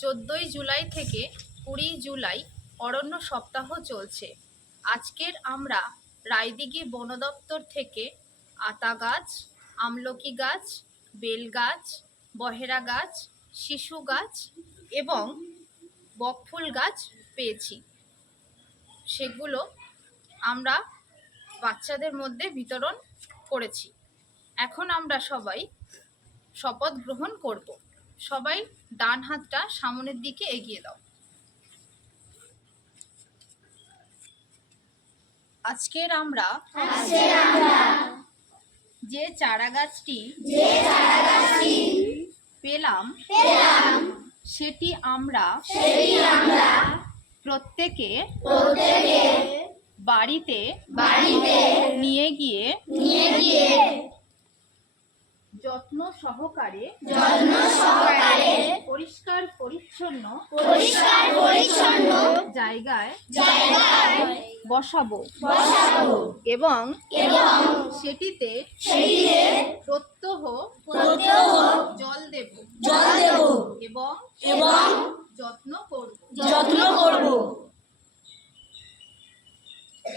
14ই জুলাই থেকে 20 জুলাই অরণ্য সপ্তাহ চলছে। আজকের আমরা রায়দিঘি বন দপ্তর থেকে আতা গাছ, আমলকি গাছ, বেল গাছ, বহেরা গাছ, শিশু গাছ এবং বকফুল গাছ পেয়েছি। সেগুলো আমরা বাচ্চাদের মধ্যে বিতরণ করেছি। এখন আমরা সবাই শপথ গ্রহণ করব। সবাই ডান হাতটা সামনের দিকে এগিয়ে দাও। আজকের আমরা যে চারা গাছটি পেলাম সেটি আমরা প্রত্যেকে বাড়িতে নিয়ে গিয়ে যত্ন সহকারে পরিষ্কার পরিচ্ছন্ন জায়গায় বসাবো এবং সেটিতে প্রত্যহ জল দেব এবং যত্ন করব।